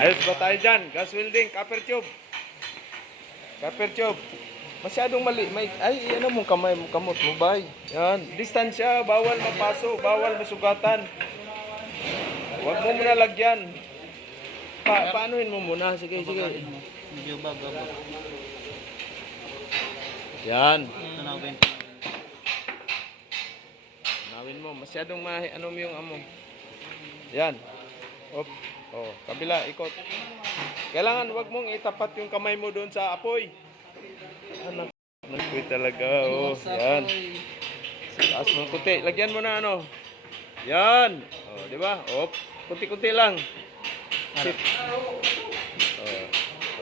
Ayos ba tayo dyan? Gas welding, copper tube. Copper tube. Masyadong mali. Ay, ano mong kamay mo, kamot mo ba? Yan. Distansya, bawal mapaso, bawal masugatan. Huwag mo muna lagyan. Paanuhin mo muna. Sige, sige. Medyo bago. Yan. Tunawin. Nawin mo. Masyadong ano mo yung amo. Yan. Op. Oh, kabila, ikot. Kailangan wag mong itapat yung kamay mo doon sa apoy. Anak, nagpoy talaga. Oh, yan. Taas mo kunti. Lagyan mo na ano. Yan. Oh, di ba? Op. Kunti-kunti lang. Sit. Oh.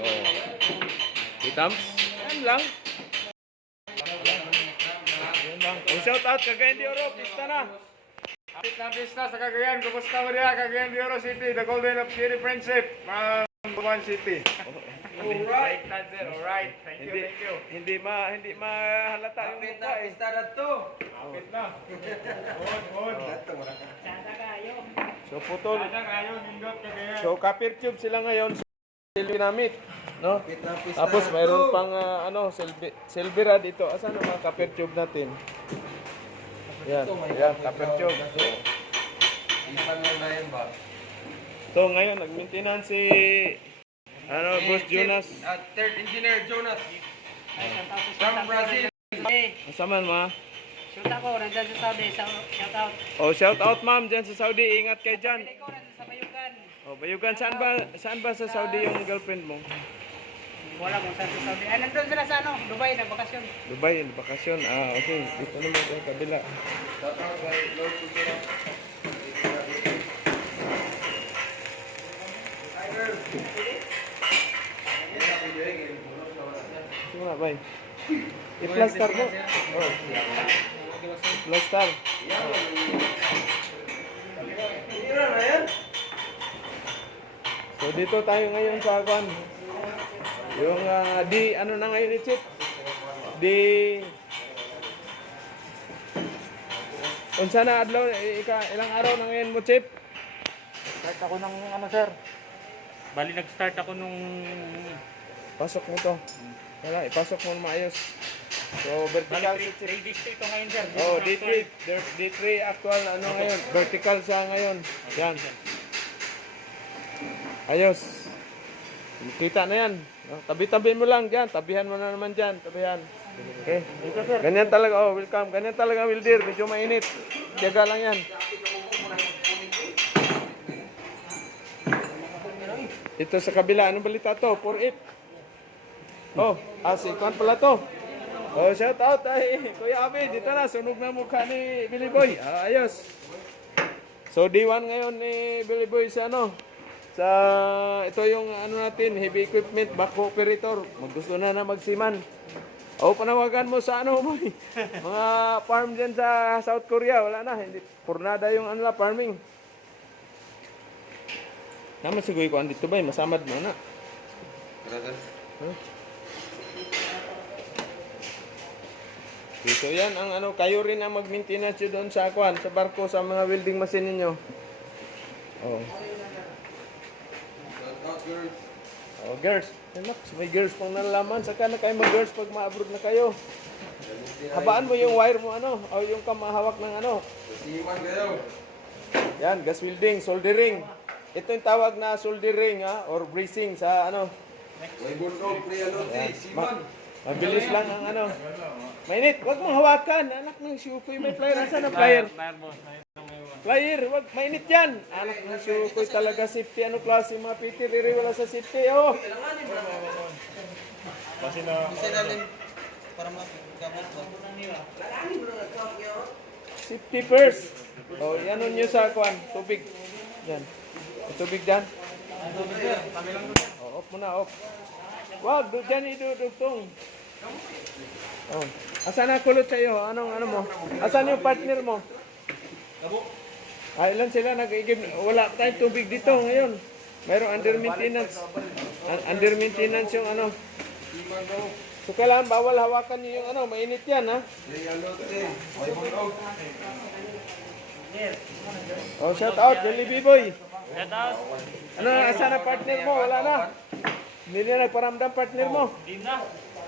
Oh. Itams. Yan lang. Yan lang. Oh, shout out Cagayan de Oro. Pista na. Kapit ng pista sa Cagayan. Kumusta mo diya? Cagayan de Oro City. The Golden of City Friendship. Buwan City. Alright. Alright. Thank you. Thank you. Hindi mahalata yung mukha eh. Pista na to. Kapit na. On. Sada kayo. So putol. Sada kayo. Nindot Cagayan. So copper tube sila ngayon. Ginamit. No? Pista Tapos na mayroon to. pang silvera dito. Asan ang mga copper tube natin? Yan. Yan. Copper tube. So, Ipan lang na yan ba? so ngayon nag-maintenance si Boss Jonas. Third engineer Jonas. From From Brazil. Masaman ma? Shoot ako, nandyan sa Saudi. Shout out. Oh, shout out ma'am dyan sa Saudi. Ingat kayo dyan. Pili ko, nandyan sa Bayugan. Oh, Bayugan, saan ba sa Saudi yung girlfriend mo? Wala kung saan sa Saudi. Ay, nandun sila sa ano, Dubai, na bakasyon. Dubai, bakasyon. Ah, okay. Dito naman sa kabila. Sige nga, bay. I-plaster mo. Oh. Plaster. So dito tayo ngayon sa Kwan. Yung ano na ngayon ni Chip? Unsa na adlaw ilang araw na ngayon mo, Chip? Start ako ng ano sir. Bali nag-start ako nung Pasok mo to. Wala, ipasok mo maayos. So vertical bali si Chip. 3 days ito ngayon sir. Oh, D3 actual ano ngayon, vertical siya ngayon. Yan. Ayos. Kita na yan. Tabi-tabi mo lang diyan, tabihan mo na naman diyan, tabihan. Okay. Ganyan talaga, oh, welcome. Ganyan talaga, Wilder, medyo mainit. Tiyaga lang yan. Ito sa kabila, anong balita to? 4-8. Oh, si Kwan pala to. Oh, shout out ay Kuya Abi, dito na, sunog na mukha ni Billy Boy. Ayos. So, D1 ngayon ni Billy Boy sa ano? Ito yung ano natin, heavy equipment, backhoe operator. Maggusto na magsiman. O, panawagan mo sa ano mo. Mga farm dyan sa South Korea, wala na. Hindi, purnada yung ano farming. Naman siguro ko andito ba, masamad mo na. Huh? Okay, so yan ang ano, kayo rin ang mag-maintenance yun doon sa Kwan, sa barko, sa mga welding machine ninyo. Oh. Oh, girls. May girls pang nalalaman. Saka na kayo mag-girls pag ma-abroad na kayo. Habaan mo yung wire mo ano, o yung kamahawak ng ano. Siman kayo. Yan, gas welding, soldering. Ito yung tawag na soldering or bracing sa ano. May bundok, pre-anote, siman. Mabilis lang ang ano. Mainit, wag mong hawakan. Anak ng syukoy, may plier. Nasaan na plier? Plier, wag, mainit yan. Anak ng syukoy talaga safety. Ano klase mga piti, wala sa safety. Oh. kasi na Para magkabot ba? Safety first. Oh, yan nyo sa kwan. Tubig. Yan. May tubig dyan. Oh, off muna, off. Wag, dyan idudugtong. Oh. Asan na kulot sa iyo? Anong ano mo? Asan yung partner mo? Ilan sila nag-igib? Wala tayong tubig dito ngayon. Mayroong under maintenance. Under maintenance yung ano. So kailangan bawal hawakan niyo yung ano, mainit yan ha. May bundok. Oh, shout out, Jollibee Boy. Shout out. Ano na, asa na partner mo? Wala na. Hindi na nagparamdam partner mo. Di na.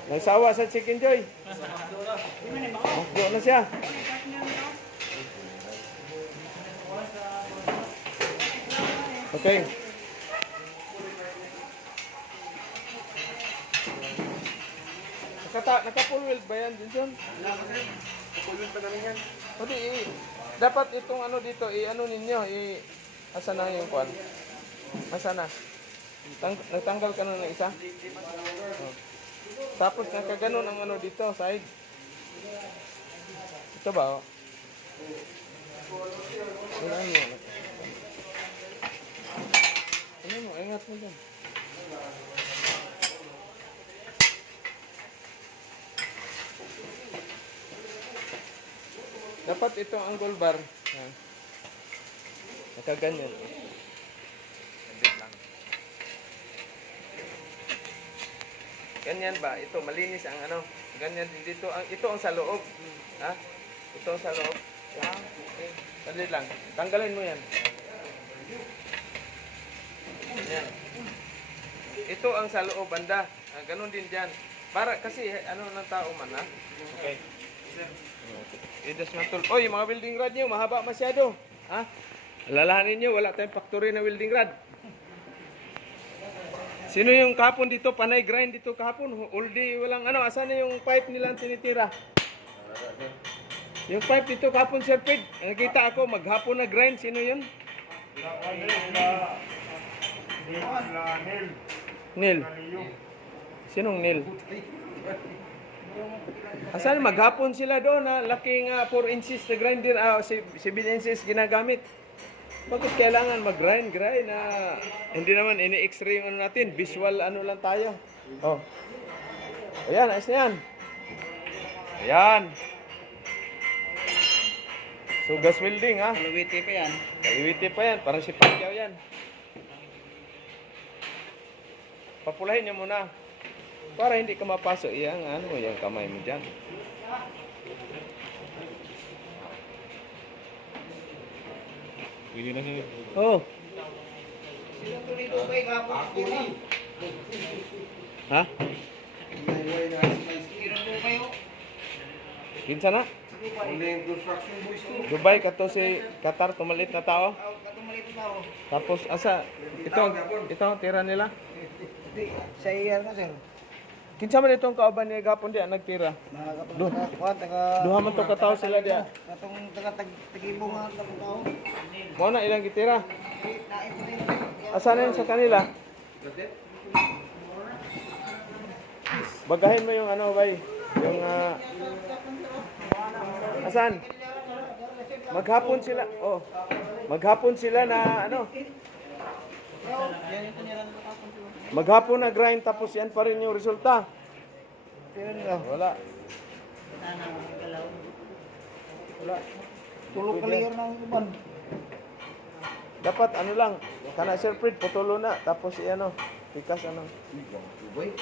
Nagsawa sa Chicken Joy. Go na siya. Okay. Naka-full wheel ba yan, Jinson? Full wheel pa namin yan. Hindi, dapat itong ano dito, ano ninyo, asa na yung kwan? Asa na? Nagtanggal ka na ng isa? Oh. Tapos nakaganon ang ano dito, side. Ito ba? Oh? Ano mo, ingat mo dyan. Dapat itong angle bar. Nakaganyan. Ganyan ba? Ito, malinis ang ano. Ganyan din dito. Ito ang sa loob. Ha? Ito ang sa loob. Okay. Sali lang. Tanggalin mo yan. Yan. Ito ang sa loob, banda. Ganon din dyan. Para kasi, ano ng tao man, ha? Okay. Idismantle. Oy, mga welding rod nyo, mahaba masyado. Ha? Alalahanin nyo, wala tayong factory na welding rod. Sino yung kahapon dito? Panay grind dito kahapon. Oldie, walang ano. Asan na yung pipe nilang tinitira? Yung pipe dito kahapon, Sir Pid. Nakita ako, maghapon na grind. Sino yun? Neil. Sinong Neil? Asan maghapon sila doon na laking 4 inches na grinder, 7 inches ginagamit. Bakit kailangan mag-grind na hindi naman ini-x-ray yung ano natin, visual ano lang tayo. Oh. Ayan, ayos na yan. Ayan. So gas welding ha. Kalawiti pa yan. Kaliwiti pa yan, parang si Pacquiao yan. Papulahin niyo muna. Para hindi ka mapasok yung ano, yung kamay mo dyan. Pwede na siya. Oh. Ha? Kinsa na? Only construction boys to. Dubai kato si Qatar tumalit na tao. Tapos asa ito tira nila. Sa iya na, sir. Kinsa man itong kauban ni gapon diya nagtira. Duha man to ka tawo sila diya. Katong taga-tagibo nga tao. Mo na ilang gitira. Asa na yun sa kanila? Bagahin mo yung ano bay, yung asan? Maghapon sila. Oh. Maghapon sila na ano? Maghapon na grind tapos yan pa rin yung resulta. Wala. Wala. Tulog clear ng iban. Dapat ano lang, kana Sir Fred, putulo na. Tapos ano, pikas ano. Boy.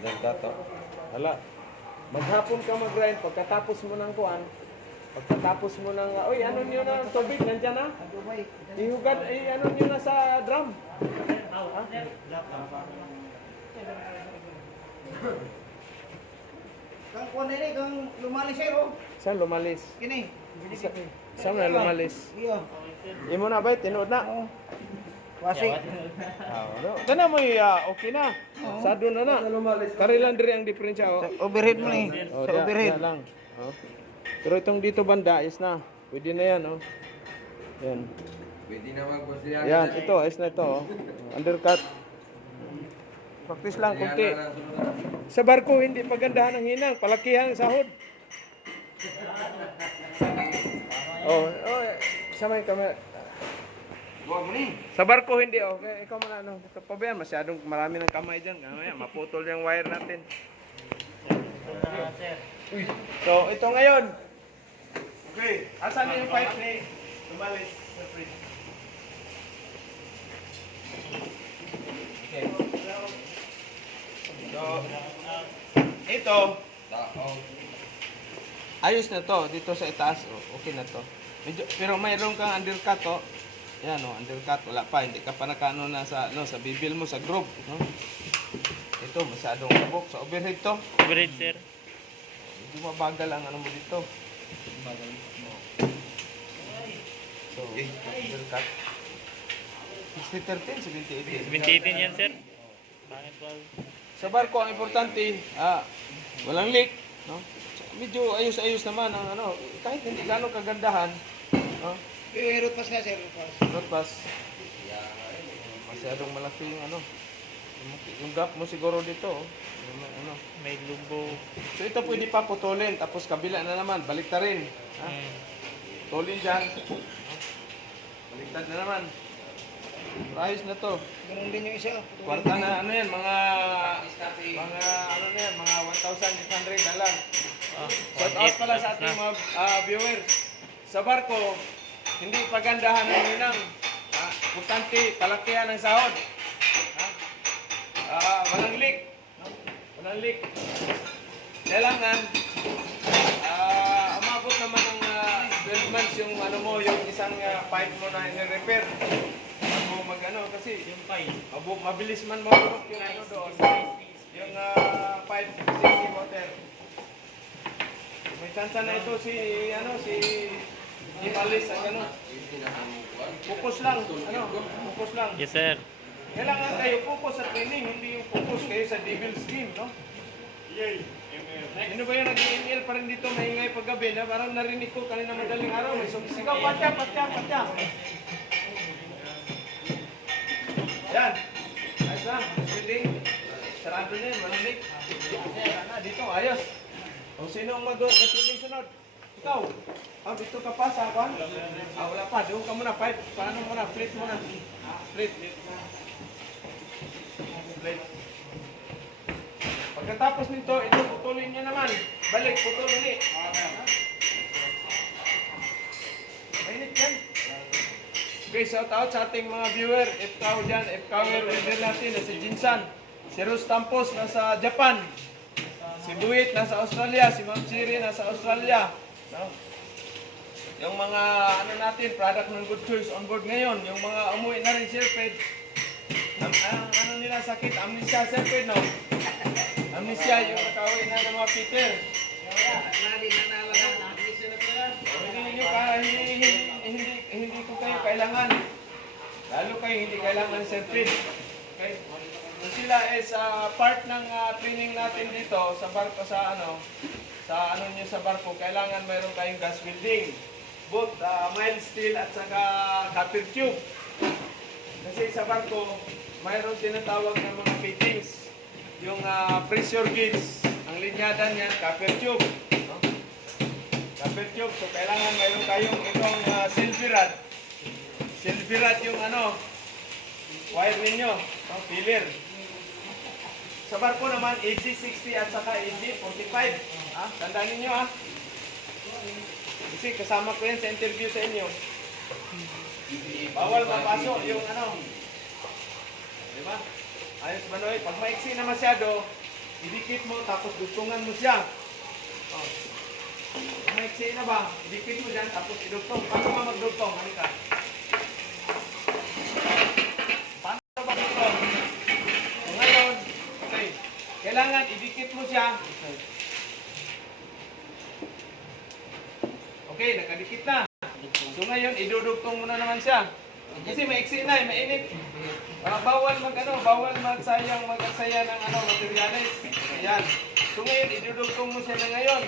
Ganda to. Hala. Maghapon ka mag-grind pagkatapos mo ng kuan. Pagkatapos mo ng oy, ano niyo na tubig nandiyan na? Ihugad ano niyo na sa drum. Ha? Kang kuan ni kang lumalis sir. Saan lumalis? Kini. Saan na lumalis? Iyo. Imo na ba tinuod na? Wasi. No. Kana mo okay na. Sado na na. Kari lang diri ang diferensya oh. Overhead mo ni. Oh, Sa overhead. lang. Oh. Pero itong dito banda is na. Pwede na yan oh. Yan. Pwede na mag-boss yan. Yan, ito is na ito oh. Undercut. Practice lang kunti. Sa barko hindi pagandahan ng hinang, palakihan ang sahod. Oh, samay kami. Buwan mo ni. Sa barko hindi okay, ikaw man ano, pabayaan masyadong marami ng kamay diyan. Mamaya maputol yung wire natin. So, ito ngayon. Okay, asan na yung pipe ni Tumalis? Okay. So, ito, Ayos na to. Dito sa itaas, okay na to. Medyo, pero mayroon kang undercut, oh. Yan, oh, undercut. Wala pa. Hindi ka pa nakano na sa, sa bibil mo, sa groove. No? Ito, masyadong labok. Sa overhead to. Overhead, sir. Medyo mabagal ang ano mo dito. So, undercut. 60-13, 70-80. 2018 yan, sir. Bakit ba? Sa barko, ang importante, walang leak. No? Medyo ayos-ayos naman ang ano, kahit hindi gano'ng kagandahan. No? Root pass na, sir. Root pass. Not pass. Masyadong malaki yung ano. Yung gap mo siguro dito. Oh. Yung ano. May lumbo. So ito pwede pa putulin. Tapos kabila na naman. Balik rin. Mm. Putulin dyan. Baliktad na naman. Ayos na to. Ganun din yung isa. Kwarta na ano yan. Mga ano na yan. Mga 1,800 na lang. Shout out pala sa ating mga viewers. Sa barko, hindi pagandahan ng ninang. Importante, palakihan ng sahod. Walang leak. Walang leak. Kailangan, umabot naman ng 12 months yung ano mo, yung isang pipe mo na i-repair. Bago mag-ano, kasi Yung pipe. mabilis man mabulok yung ano doon. Yung pipe, safety water. May chance na ito si Imalis ang ano. Focus lang, focus lang. Yes, sir. Kailangan kayo focus sa training, hindi yung focus kayo sa devil scheme, no? Ano ba yung nag-email pa rin dito, maingay paggabi na parang narinig ko kanina madaling araw, may sumisigaw, patya. Yan. Ayos na, building. Sarado na yun, malamig. Dito, ayos. O sino ang mag-building sunod? Ikaw. Dito ka pa sa kwan? Wala pa. Doon ka muna. Pipe. Paano muna? Plate muna. Plate. Plate. Pagkatapos nito, ito putulin niya naman. Balik, putulin ulit. Mainit yan. Okay, shout out sa ating mga viewer. FKW dyan. FKW leader natin na si Jinsan. Si Rus Tampos nasa Japan. Si Buit nasa Australia. Si Ma'am Chiri nasa Australia. No? Yung mga ano natin, product ng Good Choice on board ngayon. Yung mga umuwi na rin Sherped. Ang ano nila sakit, amnesia Sherped, no? Amnesia, yung nakauwi na ng mga Peter. Hindi ko kayo kailangan. Lalo kayo hindi kailangan Sherped. Okay? So sila is part ng training natin dito sa barko sa ano nyo sa barko, kailangan mayroon kayong gas welding. Both mild steel at saka copper tube. Kasi sa barko, mayroon tinatawag ng mga fittings. Yung pressure gauge, ang linyada niyan, copper tube. No? Copper tube, so kailangan mayroon kayong itong silver rod. Silver rod yung wire ninyo, filler. Sa barko naman, AG60 at saka AG45. Tandaan ninyo Kasi kasama ko yan sa interview sa inyo. Bawal mapasok yung Diba? Ayos ba, Noy? Pag maiksi na masyado, idikit mo tapos dugtungan mo siya. Pag maiksi na ba, idikit mo dyan tapos idugtong. Paano ba magdugtong? Halika. Paano ba magdugtong? So ngayon, okay. Kailangan idikit mo siya. Okay, nakadikit na. So ngayon, idudugtong mo na naman siya. Kasi maiksi na, mainit. Bawal magsayang mag-aksaya ng materialis. Ayan. So ngayon, idudugtong mo siya na ngayon.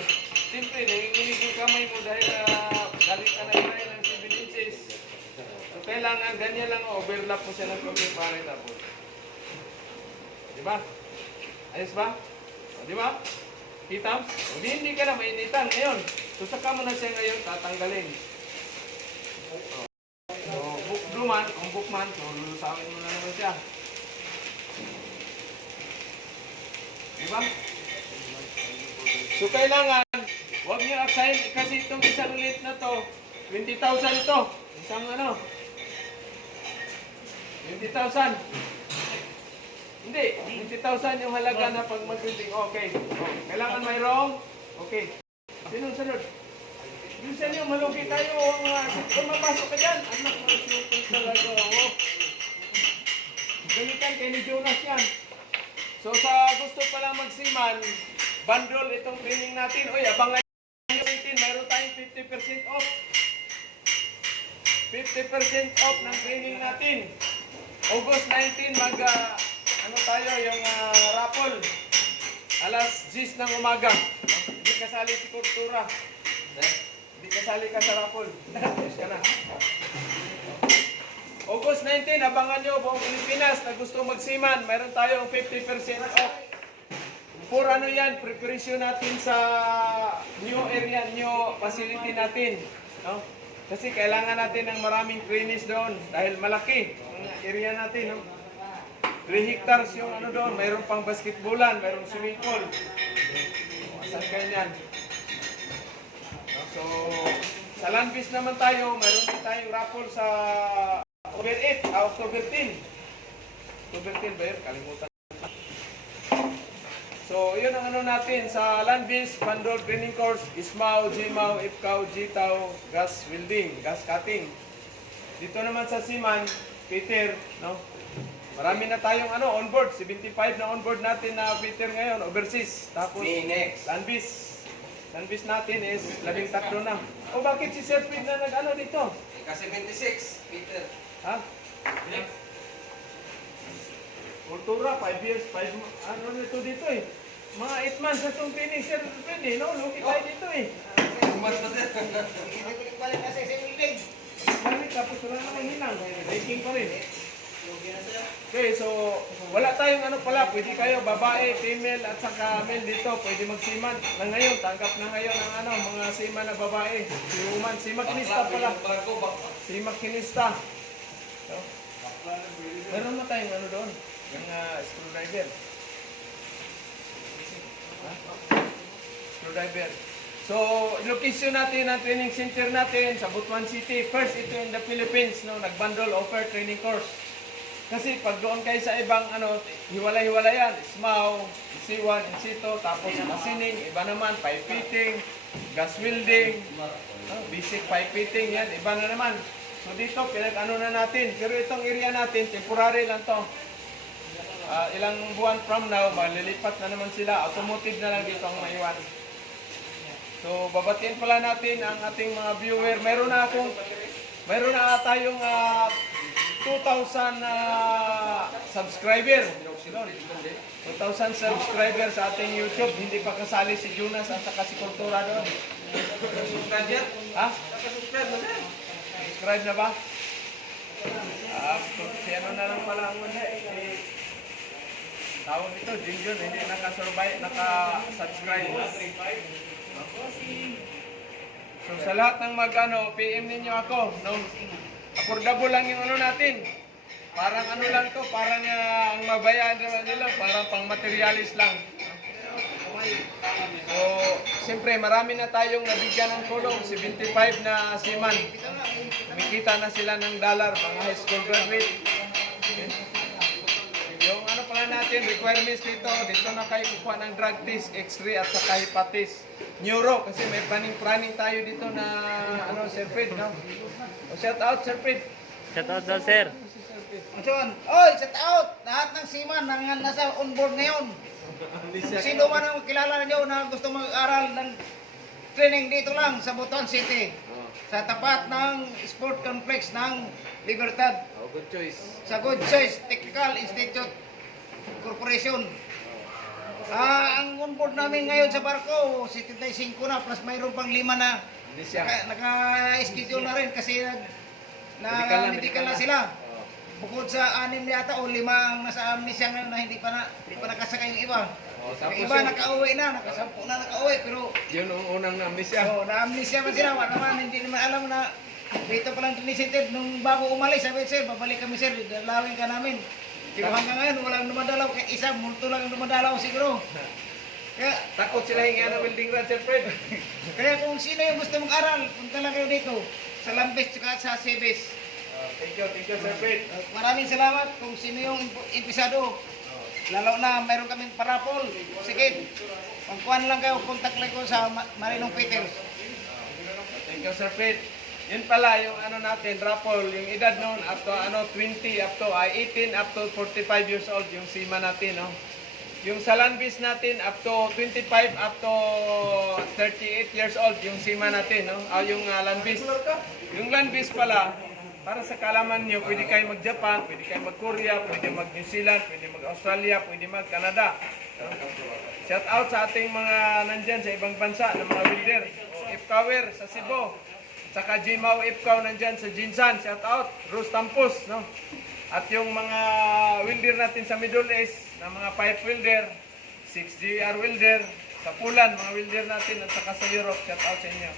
Siyempre, nanginginig yung kamay mo dahil galit ka na yun ng 7 inches. So kailangan ganyan lang, overlap mo siya ng kamay para tapos. Diba? Ayos ba? Diba? Kita? Hindi ka na mainitan ngayon. So saka mo na siya ngayon tatanggalin. So bookman, kung bookman, so lulusawin mo na naman siya. Diba? So kailangan, huwag niyo aksayin kasi itong isang lit na to, 20,000 ito. Isang 20,000. Hindi, 20,000 yung halaga na pag mag-building. Okay. Kailangan mayroong. Okay. Sinong sunod? Yung sa inyo, malugi tayo. Kung mapasok ka dyan, anak mo, super talaga ako. Gamitan kay ni Jonas yan. So sa gusto pala magsiman, bundle itong training natin. Uy, abangan nyo 19, mayroon tayong 50% off. 50% off ng training natin. August 19, ano tayo, yung raffle. Alas 10 ng umaga. Hindi kasali si Kultura. Hindi kasali ka sa raffle. Yes ka na. August 19, abangan nyo buong Pilipinas na gusto magsiman. Mayroon tayong 50% off. For ano yan, preparation natin sa new area, new facility natin. No? Kasi kailangan natin ng maraming trainees doon dahil malaki ang area natin. No? 3 hectares yung ano doon, mayroon pang basketballan, mayroong swimming pool. Saan kayo yan? No? So, sa Landbis naman tayo, mayroon din tayong raffle sa October 8, October 10. October 10 ba yun? Kalimutan. So, yun ang ano natin sa Landbis, Bandol Training Course, Ismao, Jimaw, Ifkaw, Jitaw, Gas Welding, Gas Cutting. Dito naman sa Siman, Peter, no? Marami na tayong ano, onboard, 75 na onboard natin na Peter ngayon, overseas. Tapos, next. Landbis natin is 13 na. O bakit si Sir Pete na nag-ano dito? Kasi 26, Peter. Ha? Kultura, 5 years, 5 ano nito dito eh. Mga 8 months na itong training, Sir Pete eh, no? Lugi tayo dito eh. Umas pa sir. Balik kasi sa building. Balik, tapos wala naman hinang. Breaking pa rin. Okay, so wala tayong ano pala, pwede kayo babae, female at saka male dito, pwede magsiman. Na ngayon, tanggap na ngayon ang ano, mga siman na babae. Si woman, si makinista pala. Si makinista. So, meron na tayong ano doon, yung screwdriver. Screwdriver. So, location natin ang training center natin sa Butuan City. First, ito in the Philippines, no, nag-bundle offer training course. Kasi pag doon kayo sa ibang ano, hiwalay-hiwalay yan. Ismao, C1, Insito, tapos machining, iba naman, pipe fitting, gas welding, basic pipe fitting, yan, iba na naman. So dito, pinag-ano na natin. Pero itong area natin, temporary lang to. Ilang buwan from now, malilipat na naman sila. Automotive na lang dito ang maiwan. So, babatiin pala natin ang ating mga viewer. Meron na tayong 2,000 subscriber. 2,000 subscriber sa ating YouTube. Hindi pa kasali si Jonas at saka si Kultura doon. Subscribe yan? Ha? Subscribe mo sir. Subscribe na ba? Si ano na lang pala ang muna eh. Tawag ito, Jinjon, hindi naka-subscribe. So sa lahat ng mag-ano, PM ninyo ako, no? Affordable lang yung ano natin. Parang ano lang to, parang ang mabayaan nila, parang pang materialis lang. So, siyempre marami na tayong nabigyan ng tulong, 75 na seaman. Kumikita na sila ng dollar, mga high school graduate. Okay. Yung ano pala natin, requirements dito na kayo kukuha ng drug test, x-ray at saka hepatis. Neuro, kasi may planning tayo dito na ano, Sir Fred, no? O, shout out, Sir Fred. Shout out daw, sir. Anson, oy, shout out! Lahat ng seaman na nasa onboard ngayon. Sino man ang kilala niyo na gusto mag-aral ng training dito lang sa Butuan City. Sa tapat ng sport complex ng Libertad. Oh, good choice. Sa Good Choice Technical Institute Corporation. Ang onboard namin ngayon sa barko, 75 na plus mayroon pang 5 na naka-schedule na rin kasi medical na sila. Bukod sa 6 yata o 5 ang nasa amnesia na hindi pa nakasakay yung iba. Yung iba nakauwi na, nakasampu na nakauwi pero Yun ang unang na-amnesia. na-amnesia man sila, wala naman, hindi naman alam na dito palang tinisinted nung bago umalis, sabi sir, babalik kami sir, dalawin ka namin. Pero hanggang ngayon, walang dumadalaw, kahit isa, multo lang ang dumadalaw siguro. Kaya, Takot sila hinga ng welding rod, Sir Fred. kaya kung sino yung gusto mag-aral, punta lang kayo dito, sa Lambes at sa Sebes. Thank you, Sir Fred. Maraming salamat kung sino yung impisado. Lalo na mayroon kaming parapol. Sige, magkuhan lang kayo, contact lang ko sa Marinong Peters. Thank you, Sir Pete. Yun pala yung ano natin, raffle, yung edad noon up to 20, up to 18, up to 45 years old yung SEMA natin, no? Yung sa land base natin up to 25, up to 38 years old yung SEMA natin, no? Yung land base. Yung land base pala, para sa kalaman nyo, pwede kayo mag-Japan, pwede kayo mag-Korea, pwede mag-New Zealand, pwede mag-Australia, pwede mag-Canada. No? Shout out sa ating mga nandyan sa ibang bansa ng mga wilder. Ifkawer sa Cebu. Saka Jimao Ifkaw nandyan sa Jinsan. Shout out. Rus Tampus. No? At yung mga wilder natin sa Middle East, na mga pipe welder, 6GR welder, sa Pulan, mga welder natin, at saka sa Europe. Shout out sa inyo.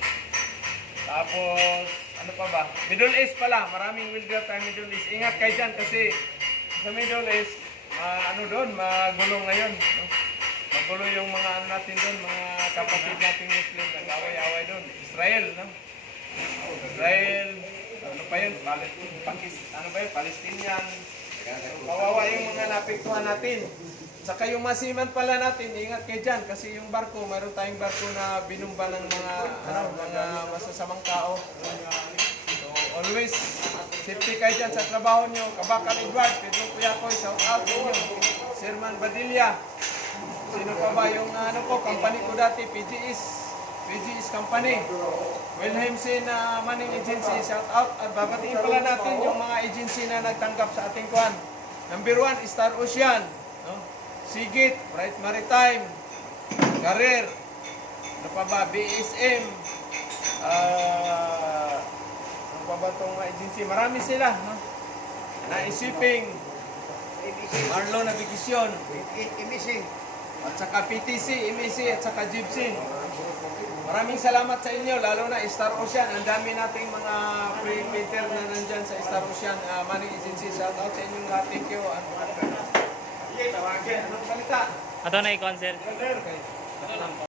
Tapos, ano pa ba? Middle East pala. Maraming welder tayo Middle East. Ingat kayo dyan kasi sa Middle East, magulo ngayon. No? Magulo yung mga ano natin doon, mga kapatid nating Muslim, nag-away-away doon. Israel, no? Israel, ano pa yun? Palestinian. Kawawa yung mga napiktuhan natin. Saka yung masiman pala natin, ingat kayo dyan kasi yung barko, mayroon tayong barko na binumba ng mga masasamang tao. So always, safety kayo dyan sa trabaho nyo. Kabakal Edward, Pedro Kuyakoy, shout out sa inyo. Sherman Badilla. Sino pa ba yung company ko dati, PGS Company. Wilhelmsen Manning Agency, shout out. At babatiin pala natin yung mga agency na nagtanggap sa ating kuhan. Number 1, Star Ocean. No? Sigit, Bright Maritime, Career, ano pa ba, BSM, ano pa ba itong agency? Marami sila. No? Na-shipping, Marlo Navigation, Imising. at saka PTC, MSC, at saka Gibson. Maraming salamat sa inyo, lalo na Star Ocean. Ang dami nating mga pre-painter na nandyan sa Star Ocean Money Agency. Shout out sa inyong lahat. Thank you. Tawagin. Anong balita? Ato na i-concert. Okay.